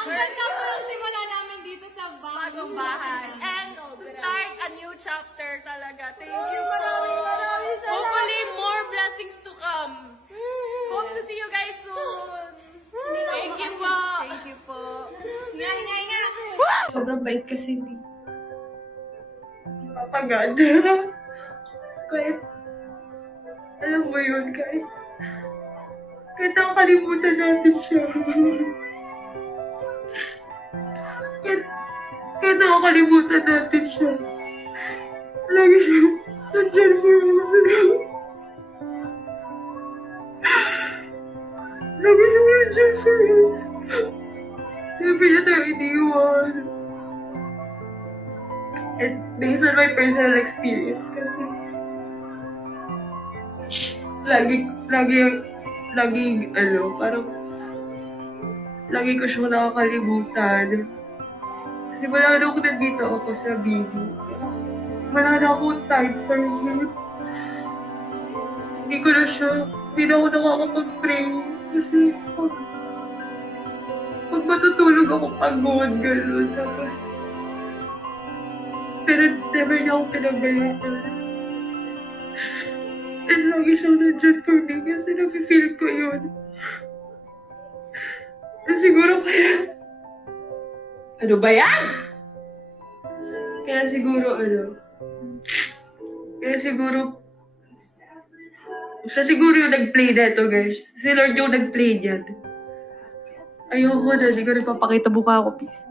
Ang ganda po yung simula namin dito sa Bagong bahay. And to start a new chapter talaga. Thank you po. Maraming salamat. Hopefully, more blessings to come. Hope to see you guys soon. Thank you po. Thank you po. Nga. Sobrang bait kasi ni Papagad. Kahit, alam mo yun, kahit nakakalimutan natin siya. Kahit nakakalimutan natin siya. Lagi siya, nandyan for us. Lagi siya nandyan for us. Sabi niya tayo iniwan. And based on my personal experience kasi parang lagi ko siyang nakakalimutan. Kasi wala na ako nandito ako sa Bibi. Wala na akong time for him. Hindi na ako nakakapag-pray. Kasi pag matutulog ako pagod, gano'n. Tapos, pero never niya ako pinabayaan. And lagi siyang nandiyan for me kasi nafe-feel ko yun. And siguro kaya... Ano ba yan? Kaya siguro siya siguro yung nag-play neto, guys. Si Lord yung nag-play niyan. Ayoko na, hindi ko nagpapakita mukha ko, please.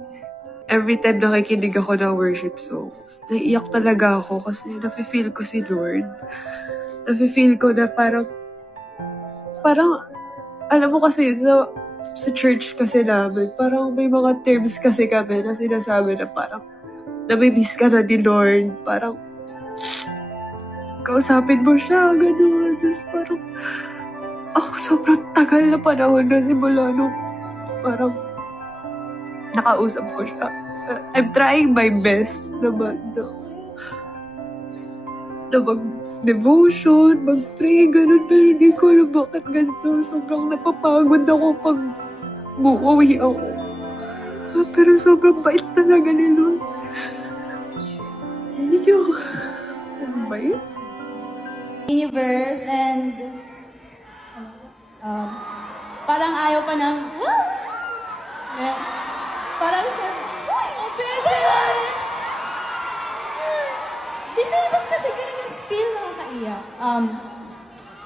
Every time nakikinig ako ng worship songs, naiiyak talaga ako kasi nafe-feel ko si Lord. Nafe-feel ko na parang, alam mo kasi sa church kasi namin, parang may mga terms kasi kami na sinasabi na parang, namimiss ka na ni Lord, parang, kausapin mo siya, gano'n. Tapos parang, ako sobrang tagal na panahon na simula nung parang nakausap ko siya. I'm trying my best naman na mag-devotion, mag-pray, gano'n. Pero hindi ko alam bakit ganito. Sobrang napapagod ako pag uuwi ako. Pero sobrang bait talaga ni Lord. Hindi ako... Ano ba yun? Universe and parang ayaw pa ng parang siya oh baby hindi ba't kasi ganun yung spill nakakaiyak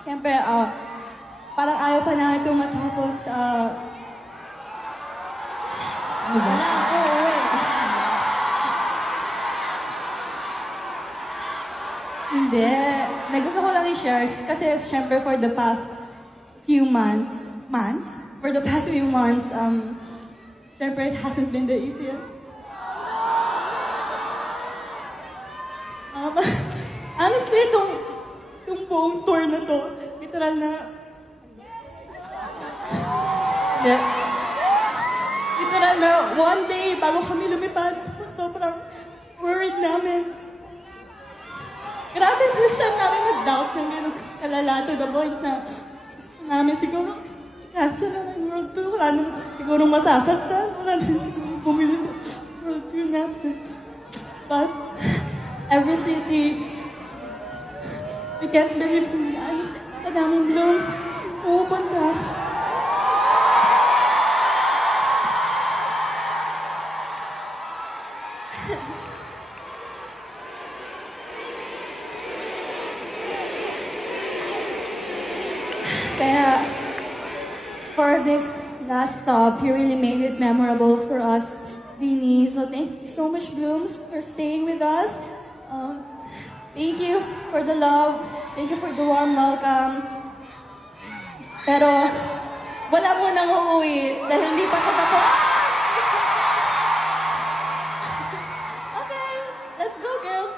syempre parang ayaw pa na itong matapos ano ba? Hindi. Nagusto ko lang i-share kasi syempre for the past few months, syempre it hasn't been the easiest. Honestly, itong buong tour na to, literal na, literal na one day bago kami lumipad, sobrang worried namin. Grabe, first time namin mag-doubt ng gano'ng kalala to the point na gusto namin siguro i-cancel na ng world tour. Wala naman siguro masasaktan. Wala naman siguro bumili sa world tour natin. But every city, we can't believe kung ayos. Kadaming bloom. Pupunta. Kaya, for this last stop, you really made it memorable for us, Vinny. So thank you so much, Blooms, for staying with us. Thank you for the love. Thank you for the warm welcome. Pero, wala mo nang uuwi dahil hindi pa ko tapos. Okay, let's go, girls.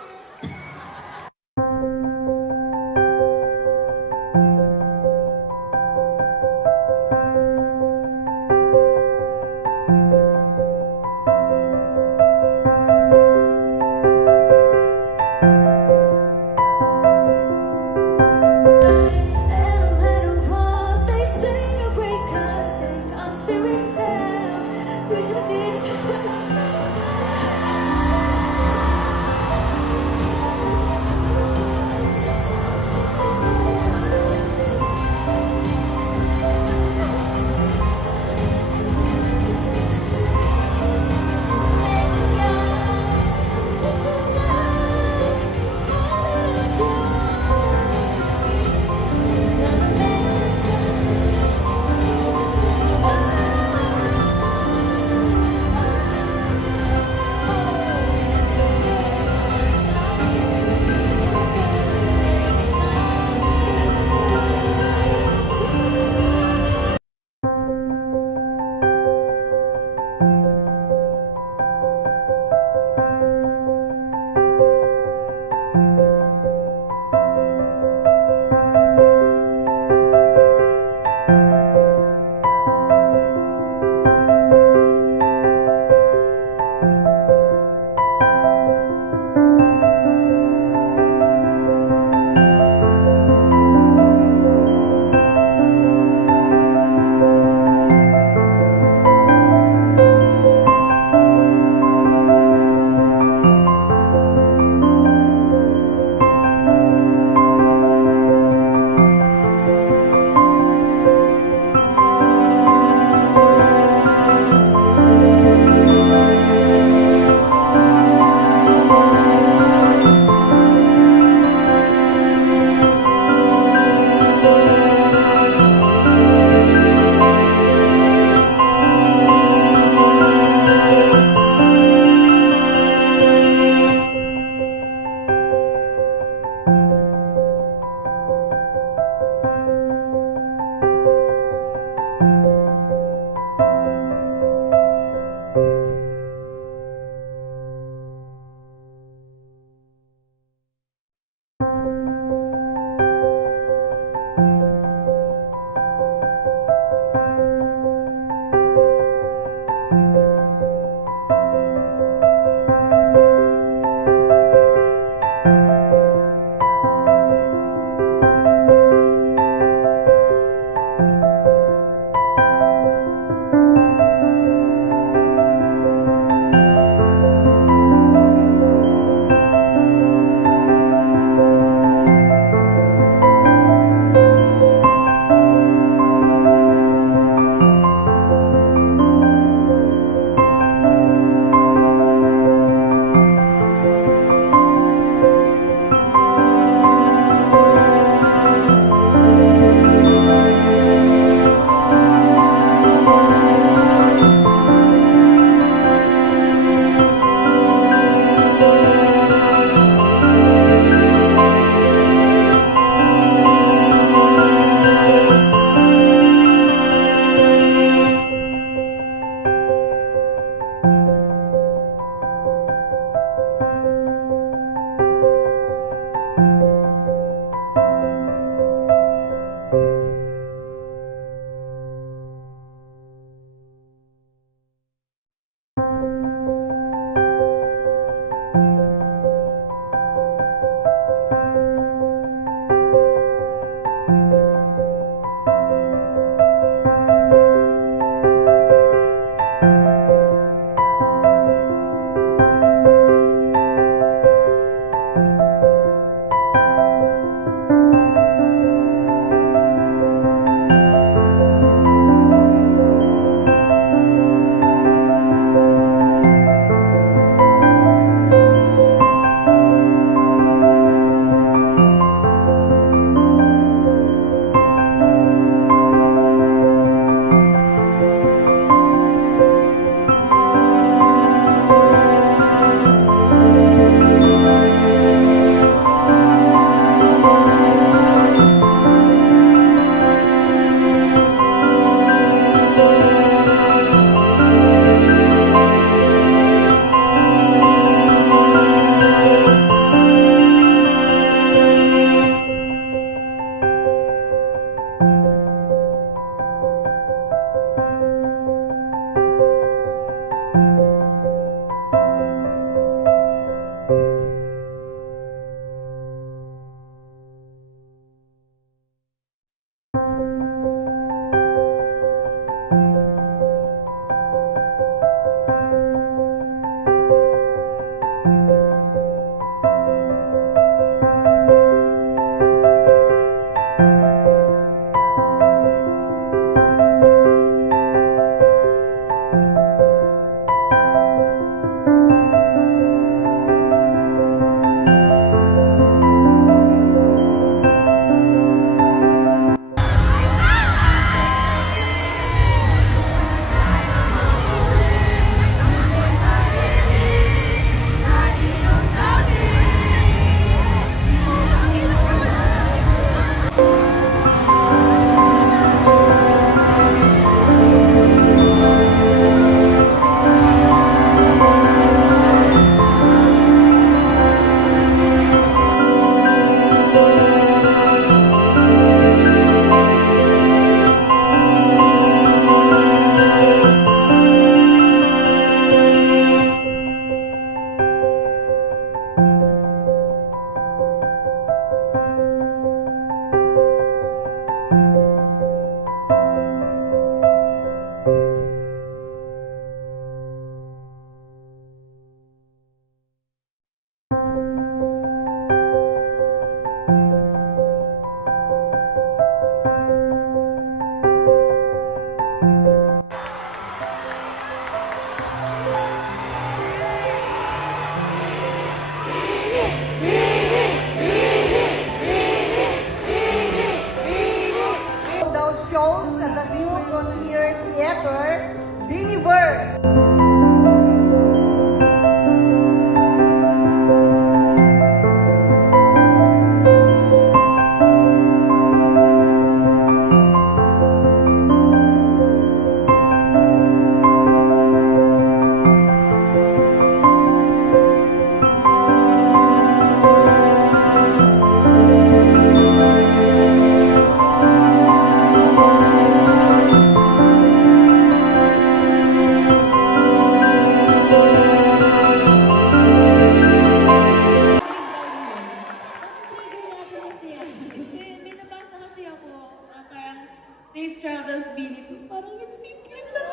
Safe travels, Billy. Tapos parang nag-secret na.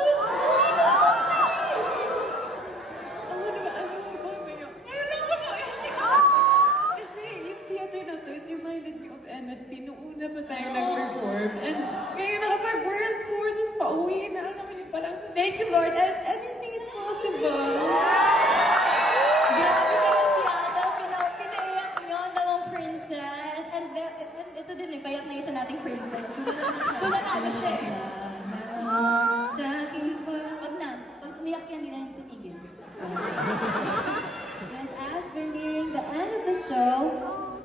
Kasi yung theater na to, it reminded me of NFP nung una pa tayo nag-perform. And ngayon nakapag-world tour, tapos pauwi na, alam mo yun, parang, thank you Lord, and anything is possible. Grabe naman si Ada, pinaiyak niyo ang dalawang princess. And ito din eh, payak na isa nating princess. Tulala siya eh. Sa akin pa. Pag umiyak yan, hindi na yung tumigil. And as we're nearing the end of the show,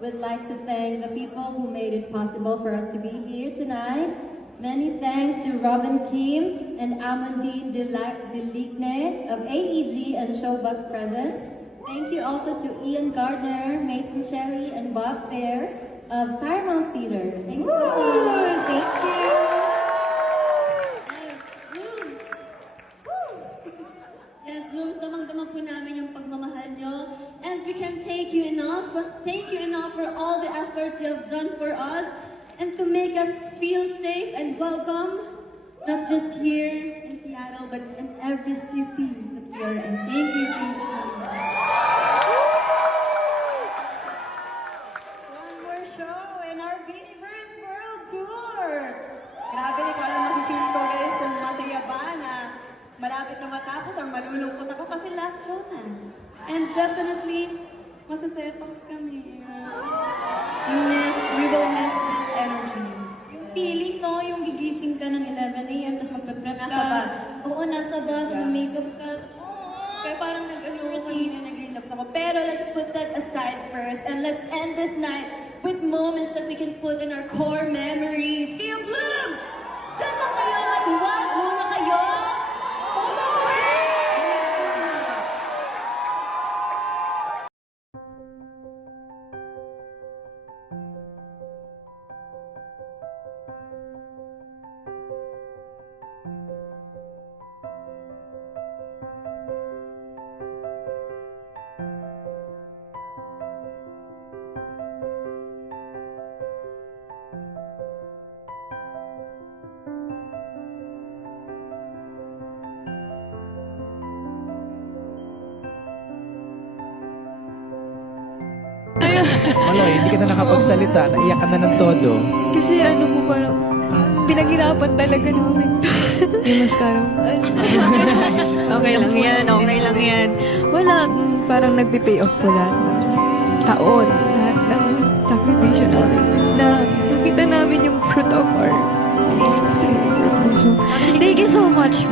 we'd like to thank the people who made it possible for us to be here tonight. Many thanks to Robin Kim and Amandine Deligne of AEG and Showbox Presents. Thank you also to Ian Gardner, Mason Sherry, and Bob Fair of Paramount Theater. Thank you. Thank you! Yes, Blooms, damang-dama po namin yung pagmamahal nyo. And we can thank you enough. Thank you enough for all the efforts you have done for us and to make us feel safe and welcome, not just here in Seattle, but in every city that we are in. Thank you so much. One more show in our Beaniverse World Tour! Grabe, di ko alam makifeel ko guys kung masaya ba na malapit na matapos or malulungkot ako kasi last show na. And definitely, masasaya pang kami. We will miss this energy. Yung feeling, no? Yung gigising ka ng 11 a.m. tapos magpe-prep ka. Nasa bus. Oo, nasa bus. Mag-makeup ka. Kaya parang nag-relapse ako. Pero let's put that aside first and let's end this night with moments that we can put in our core memories. Kaya Blooms! Diyan lang kayo at wag muna kayo! Umuwi! Maloy, hindi ka na nakapagsalita, naiyak ka na ng todo. Kasi ano po parang, pinaghirapan talaga namin. Yung mascara. Okay lang yan, okay lang yan. Wala, parang nagbe-pay off sa lahat ng taon, lahat ng sakripisyo namin. Na nakita namin yung fruit of our Thank you so much.